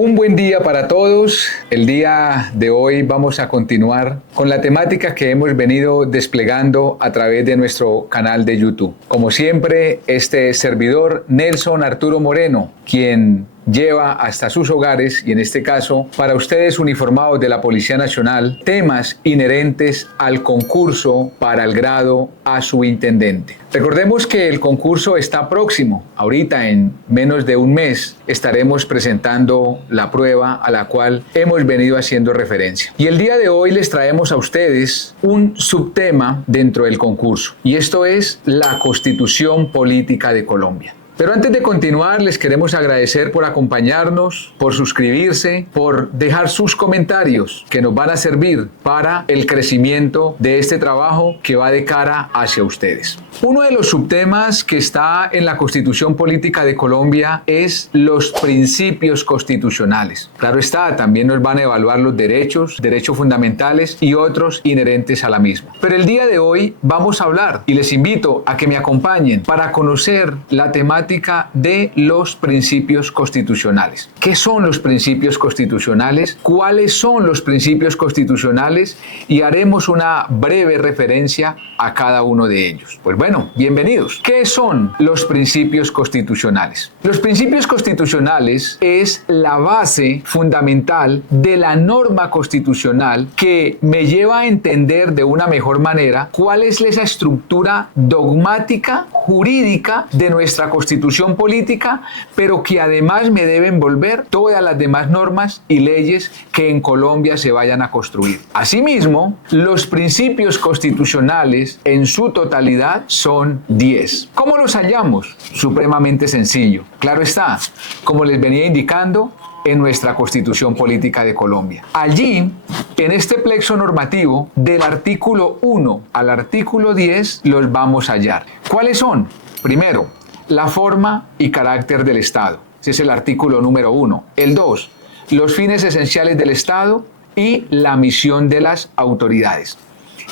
Un buen día para todos. El día de hoy vamos a continuar con la temática que hemos venido desplegando a través de nuestro canal de YouTube. Como siempre, este servidor Nelson Arturo Moreno, quien lleva hasta sus hogares, y en este caso para ustedes uniformados de la Policía Nacional, temas inherentes al concurso para el grado a subintendente. Recordemos que el concurso está próximo. Ahorita, en menos de un mes, estaremos presentando la prueba a la cual hemos venido haciendo referencia. Y el día de hoy les traemos a ustedes un subtema dentro del concurso, y esto es la Constitución Política de Colombia. Pero antes de continuar, les queremos agradecer por acompañarnos, por suscribirse, por dejar sus comentarios que nos van a servir para el crecimiento de este trabajo que va de cara hacia ustedes. Uno de los subtemas que está en la Constitución Política de Colombia es los principios constitucionales. Claro está, también nos van a evaluar los derechos fundamentales y otros inherentes a la misma. Pero el día de hoy vamos a hablar, y les invito a que me acompañen para conocer la temática de los principios constitucionales. ¿Qué son los principios constitucionales? ¿Cuáles son los principios constitucionales? Y haremos una breve referencia a cada uno de ellos. Pues bueno, bienvenidos. ¿Qué son los principios constitucionales? Los principios constitucionales es la base fundamental de la norma constitucional que me lleva a entender de una mejor manera cuál es esa estructura dogmática, jurídica de nuestra Constitución política, pero que además me debe envolver todas las demás normas y leyes que en Colombia se vayan a construir. Asimismo, los principios constitucionales en su totalidad son 10. ¿Cómo los hallamos? Supremamente sencillo. Claro está, como les venía indicando, en nuestra Constitución Política de Colombia. Allí, en este plexo normativo, del artículo 1 al artículo 10, los vamos a hallar. ¿Cuáles son? Primero, la forma y carácter del Estado. Ese es el artículo número 1. El 2, los fines esenciales del Estado y la misión de las autoridades.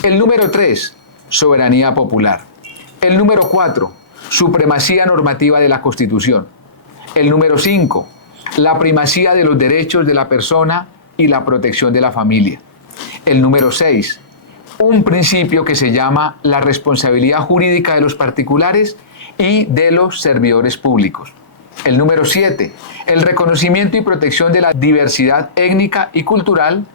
El número 3, soberanía popular. El número 4, supremacía normativa de la Constitución. El número 5, la primacía de los derechos de la persona y la protección de la familia. El número 6, un principio que se llama la responsabilidad jurídica de los particulares y de los servidores públicos. El número 7, el reconocimiento y protección de la diversidad étnica y cultural.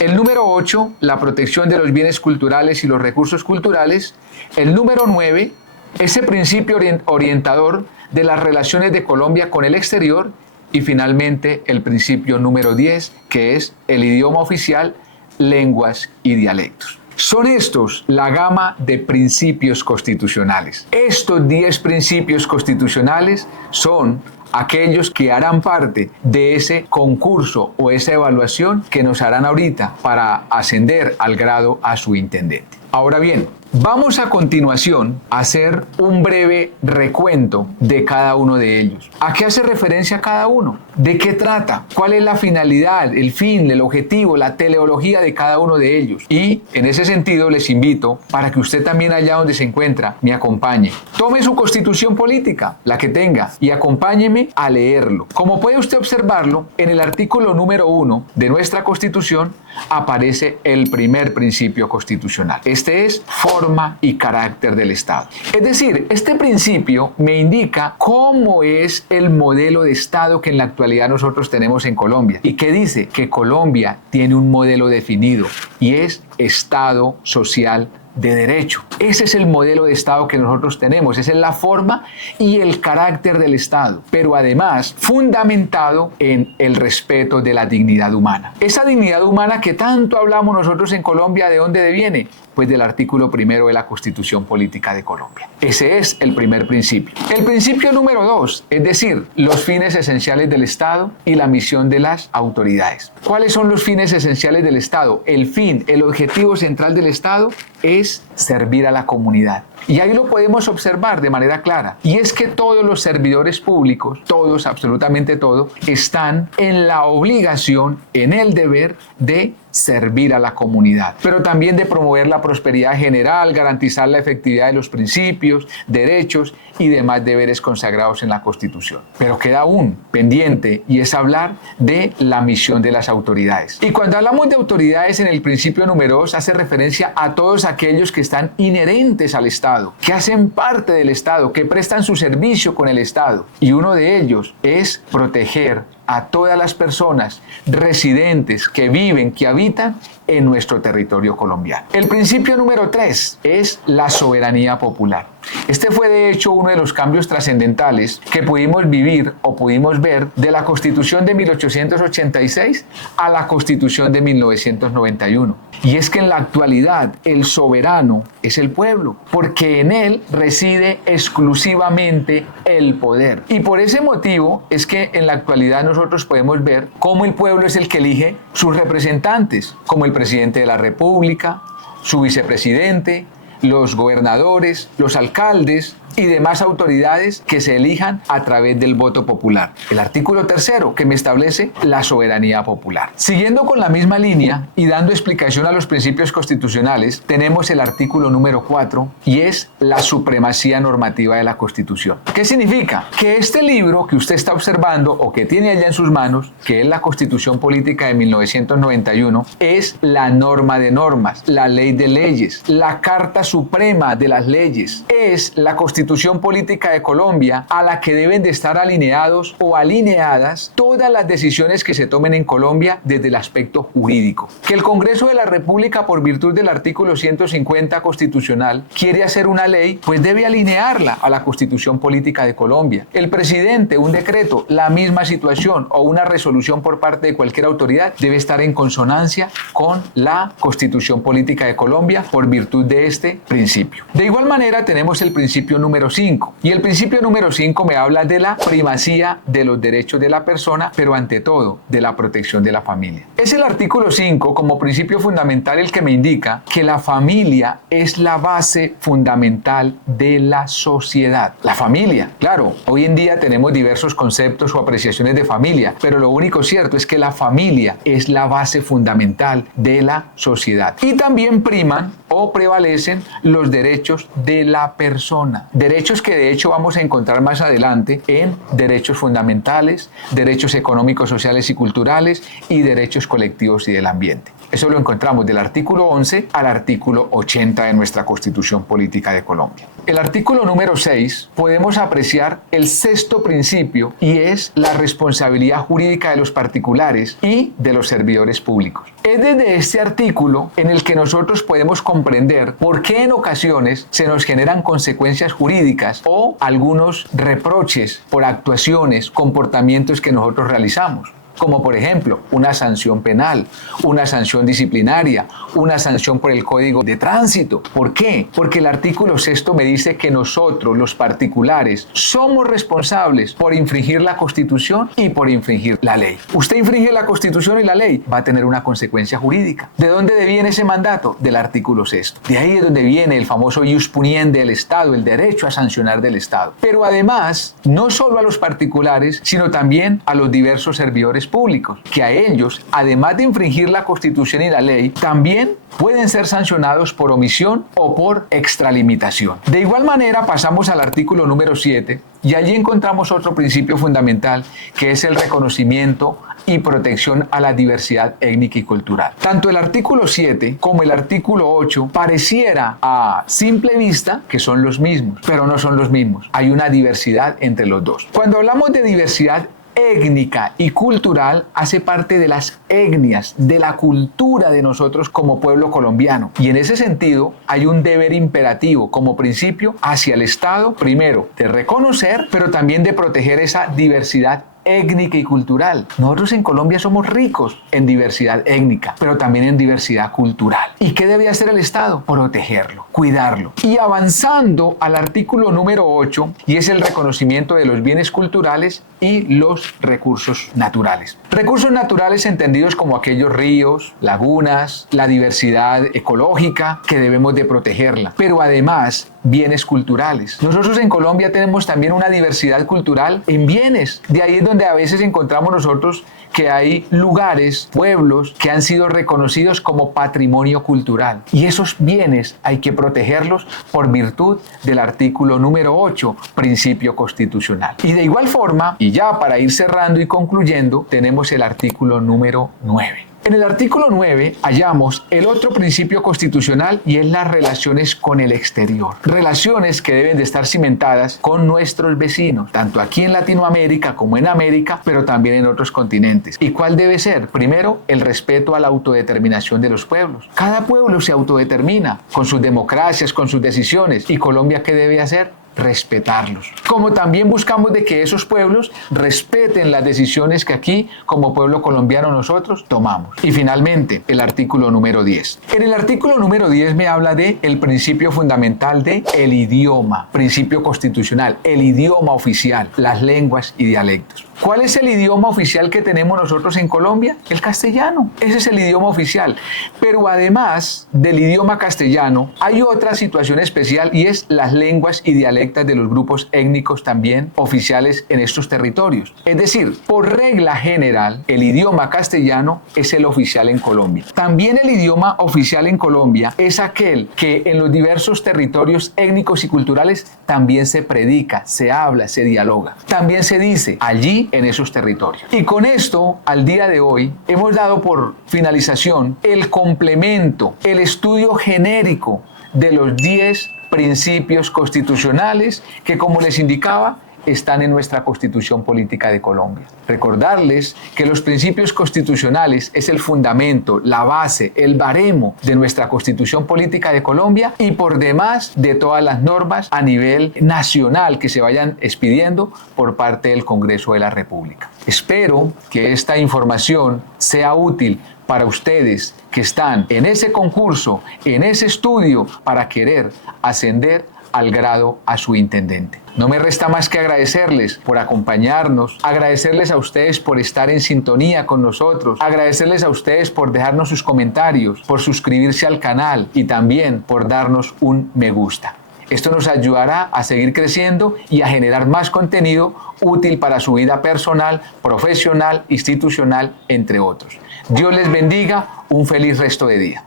El número 8, la protección de los bienes culturales y los recursos culturales. El número 9, ese principio orientador de las relaciones de Colombia con el exterior. Y finalmente el principio número 10, que es el idioma oficial, lenguas y dialectos. Son estos la gama de principios constitucionales. Estos 10 principios constitucionales son aquellos que harán parte de ese concurso o esa evaluación que nos harán ahorita para ascender al grado a subintendente. Ahora bien, vamos a continuación a hacer un breve recuento de cada uno de ellos. ¿A qué hace referencia cada uno? ¿De qué trata? ¿Cuál es la finalidad, el fin, el objetivo, la teleología de cada uno de ellos? Y en ese sentido les invito para que usted también allá donde se encuentra me acompañe. Tome su Constitución Política, la que tenga, y acompáñeme a leerlo. Como puede usted observarlo, en el artículo número 1 de nuestra Constitución aparece el primer principio constitucional. Este es forma y carácter del Estado. Es decir, este principio me indica cómo es el modelo de Estado que en la actualidad nosotros tenemos en Colombia, y que dice que Colombia tiene un modelo definido y es Estado social de derecho. Ese es el modelo de Estado que nosotros tenemos, esa es la forma y el carácter del Estado, pero además fundamentado en el respeto de la dignidad humana. Esa dignidad humana que tanto hablamos nosotros en Colombia, ¿de dónde viene? Pues del artículo 1 de la Constitución Política de Colombia. Ese es el primer principio. El principio número 2, es decir, los fines esenciales del Estado y la misión de las autoridades. ¿Cuáles son los fines esenciales del Estado? El fin, el objetivo central del Estado es servir a la comunidad. Y ahí lo podemos observar de manera clara. Y es que todos los servidores públicos, todos, absolutamente todos, están en la obligación, en el deber de servir a la comunidad, pero también de promover la prosperidad general, garantizar la efectividad de los principios, derechos y demás deberes consagrados en la Constitución. Pero queda aún pendiente y es hablar de la misión de las autoridades. Y cuando hablamos de autoridades en el principio número 2 hace referencia a todos aquellos que están inherentes al Estado, que hacen parte del Estado, que prestan su servicio con el Estado. Y uno de ellos es proteger a todas las personas residentes que viven, que habitan en nuestro territorio colombiano. El principio número 3 es la soberanía popular. Este fue de hecho uno de los cambios trascendentales que pudimos vivir o pudimos ver de la Constitución de 1886 a la Constitución de 1991. Y es que en la actualidad el soberano es el pueblo, porque en él reside exclusivamente el poder. Y por ese motivo es que en la actualidad nosotros podemos ver cómo el pueblo es el que elige sus representantes, como el presidente de la República, su vicepresidente, los gobernadores, los alcaldes y demás autoridades que se elijan a través del voto popular. El artículo 3 que me establece la soberanía popular. Siguiendo con la misma línea y dando explicación a los principios constitucionales, tenemos el artículo número 4 y es la supremacía normativa de la Constitución. ¿Qué significa? Que este libro que usted está observando o que tiene allá en sus manos, que es la Constitución Política de 1991, es la norma de normas, la ley de leyes, la Carta Suprema de las leyes, es la Constitución Política de Colombia a la que deben de estar alineados o alineadas todas las decisiones que se tomen en Colombia desde el aspecto jurídico. Que el Congreso de la República, por virtud del artículo 150 constitucional, quiere hacer una ley, pues debe alinearla a la Constitución Política de Colombia. El presidente, un decreto, la misma situación o una resolución por parte de cualquier autoridad debe estar en consonancia con la Constitución Política de Colombia por virtud de este principio. De igual manera tenemos el principio número 5 y el principio número 5 me habla de la primacía de los derechos de la persona, pero ante todo de la protección de la familia. Es el artículo 5 como principio fundamental el que me indica que la familia es la base fundamental de la sociedad. La familia, claro, hoy en día tenemos diversos conceptos o apreciaciones de familia, pero lo único cierto es que la familia es la base fundamental de la sociedad. Y también priman o prevalecen los derechos de la persona. Derechos que de hecho vamos a encontrar más adelante en derechos fundamentales, derechos económicos, sociales y culturales y derechos colectivos y del ambiente. Eso lo encontramos del artículo 11 al artículo 80 de nuestra Constitución Política de Colombia. El artículo número 6 podemos apreciar el sexto principio y es la responsabilidad jurídica de los particulares y de los servidores públicos. Es desde este artículo en el que nosotros podemos comprender por qué en ocasiones se nos generan consecuencias jurídicas o algunos reproches por actuaciones, comportamientos que nosotros realizamos. Como por ejemplo una sanción penal, una sanción disciplinaria, una sanción por el Código de Tránsito. ¿Por qué? Porque el artículo 6 me dice que nosotros, los particulares, somos responsables por infringir la Constitución y por infringir la ley. Usted infringe la Constitución y la ley, va a tener una consecuencia jurídica. ¿De dónde viene ese mandato? Del artículo 6. De ahí es donde viene el famoso ius puniendi del Estado, el derecho a sancionar del Estado. Pero además, no solo a los particulares, sino también a los diversos servidores públicos, que a ellos, además de infringir la Constitución y la ley, también pueden ser sancionados por omisión o por extralimitación. De igual manera, pasamos al artículo número 7 y allí encontramos otro principio fundamental que es el reconocimiento y protección a la diversidad étnica y cultural. Tanto el artículo 7 como el artículo 8 pareciera a simple vista que son los mismos, pero no son los mismos. Hay una diversidad entre los dos. Cuando hablamos de diversidad étnica y cultural, hace parte de las etnias, de la cultura de nosotros como pueblo colombiano. Y en ese sentido hay un deber imperativo como principio hacia el Estado, primero, de reconocer, pero también de proteger esa diversidad étnica y cultural. Nosotros en Colombia somos ricos en diversidad étnica, pero también en diversidad cultural. ¿Y qué debe hacer el Estado? Protegerlo. cuidarlo. Y avanzando al artículo número 8, y es el reconocimiento de los bienes culturales y los recursos naturales. Recursos naturales entendidos como aquellos ríos, lagunas, la diversidad ecológica que debemos de protegerla, pero además bienes culturales. Nosotros en Colombia tenemos también una diversidad cultural en bienes. De ahí es donde a veces encontramos nosotros que hay lugares, pueblos que han sido reconocidos como patrimonio cultural. Y esos bienes hay que protegerlos por virtud del artículo número 8, principio constitucional. Y de igual forma, y ya para ir cerrando y concluyendo, tenemos el artículo número 9. En el artículo 9 hallamos el otro principio constitucional y es las relaciones con el exterior. Relaciones que deben de estar cimentadas con nuestros vecinos, tanto aquí en Latinoamérica como en América, pero también en otros continentes. ¿Y cuál debe ser? Primero, el respeto a la autodeterminación de los pueblos. Cada pueblo se autodetermina con sus democracias, con sus decisiones. ¿Y Colombia qué debe hacer? Respetarlos. Como también buscamos de que esos pueblos respeten las decisiones que aquí, como pueblo colombiano, nosotros tomamos. Y finalmente, el artículo número 10. En el artículo número 10 me habla de el principio fundamental de el idioma, principio constitucional, el idioma oficial, las lenguas y dialectos. ¿Cuál es el idioma oficial que tenemos nosotros en Colombia? El castellano. Ese es el idioma oficial. Pero además del idioma castellano, hay otra situación especial y es las lenguas y dialectos de los grupos étnicos también oficiales en estos territorios. Es decir, por regla general, el idioma castellano es el oficial en Colombia. También el idioma oficial en Colombia es aquel que en los diversos territorios étnicos y culturales también se predica, se habla, se dialoga. También se dice allí en esos territorios. Y con esto, al día de hoy, hemos dado por finalización el complemento, el estudio genérico de los 10 principios constitucionales que, como les indicaba, están en nuestra Constitución Política de Colombia. Recordarles que los principios constitucionales es el fundamento, la base, el baremo de nuestra Constitución Política de Colombia y por demás de todas las normas a nivel nacional que se vayan expidiendo por parte del Congreso de la República. Espero que esta información sea útil para ustedes que están en ese concurso, en ese estudio para querer ascender al grado a su intendente. No me resta más que agradecerles por acompañarnos, agradecerles a ustedes por estar en sintonía con nosotros, agradecerles a ustedes por dejarnos sus comentarios, por suscribirse al canal y también por darnos un me gusta. Esto nos ayudará a seguir creciendo y a generar más contenido útil para su vida personal, profesional, institucional, entre otros. Dios les bendiga, un feliz resto de día.